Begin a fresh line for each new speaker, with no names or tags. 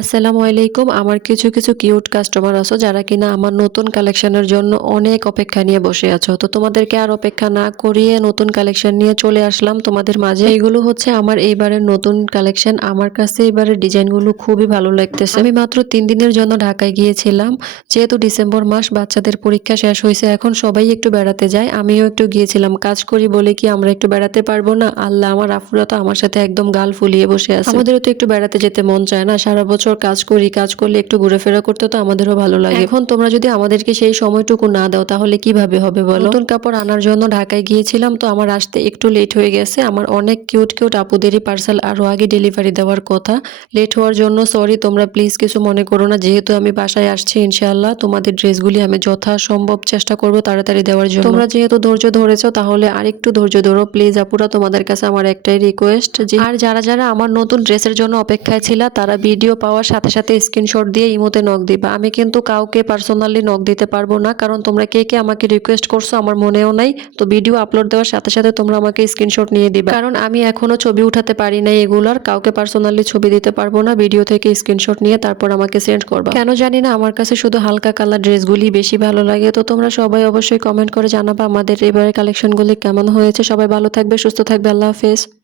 আসসালামু আলাইকুম। আমার কিছু কিছু কিউট কাস্টমার আছো যারা কিনা আমার নতুন কালেকশনের জন্য অনেক অপেক্ষা নিয়ে বসে আছো। তো তোমাদেরকে আর অপেক্ষা না করিয়ে নতুন কালেকশন নিয়ে চলে আসলাম তোমাদের মাঝে। এইগুলো হচ্ছে আমার এইবারের নতুন কালেকশন আমার কাছে এবারের ডিজাইনগুলো খুবই ভালো লাগতেছে। আমি মাত্র তিন দিনের জন্য ঢাকায় গিয়েছিলাম। যেহেতু ডিসেম্বর মাস, বাচ্চাদের পরীক্ষা শেষ হয়েছে, এখন সবাই একটু বেড়াতে যায়। আমিও একটু গিয়েছিলাম। কাজ করি বলে কি আমরা একটু বেড়াতে পারব না? আল্লাহ, আমার আফুরা তো আমার সাথে একদম গাল ফুলিয়ে বসে আছে। আমাদেরও তো একটু বেড়াতে যেতে মন চায় না। সারা বছর কাজ করি কাজ করলে একটু ঘুরেফেরা করতে তো আমাদেরও ভালো লাগে। এখন তোমরা যদি আমাদেরকে সেই সময়টুকু না দাও তাহলে কীভাবে হবে বলো? নতুন কাপড় আনার জন্য ঢাকায় গিয়েছিলাম তো আমার আসতে একটু লেট হয়ে গেছে। আমার অনেক কিউট কিউট আপুদেরই পার্সেল আরও আগে ডেলিভারি দেওয়ার কথা। লেট হওয়ার জন্য সরি তোমরা প্লিজ কিছু মনে করো না। যেহেতু আমি বাসায় আসছি ইনশাআল্লাহ তোমাদের ড্রেসগুলি আমি যথাসম্ভব চেষ্টা করব তাড়াতাড়ি দেওয়ার জন্য। তোমরা যেহেতু ধৈর্য ধরেছো তাহলে আরেকটু ধৈর্য ধরো। প্লিজ আপুরা তোমাদের কাছে আমার একটাই রিকোয়েস্ট যে আর যারা যারা আমার নতুন ড্রেসের জন্য অপেক্ষায় ছিল তারা ভিডিও পাওয়ার সাথে সাথে স্ক্রিনশট দিয়ে ইমোতে নক দিবা। আমি কিন্তু কাউকে পার্সোনালি নক দিতে পারব না, কারণ তোমরা কে কে আমাকে রিকোয়েস্ট করছ আমার মনেও নাই। তো ভিডিও আপলোড দেওয়ার সাথে সাথে তোমরা আমাকে স্ক্রিনশট নিয়ে দিবা। কারণ আমি এখনও ছবি উঠাতে পারি নাই এগুলার, কাউকে পার্সোনালি ছবি দিতে পারব না ভিডিও থেকে স্ক্রিনশট নিয়ে তারপর আমাকে সেন্ড করবা। কেন জানি না, আমার কাছে শুধু হালকা কালার ড্রেসগুলি বেশি ভালো লাগে। তো তোমরা সবাই অবশ্যই কমেন্ট করে জানাবা আমাদের এবারে কালেকশনগুলি কেমন হয়েছে। সবাই ভালো থাকবে, সুস্থ থাকবে, আল্লাহ হাফেজ।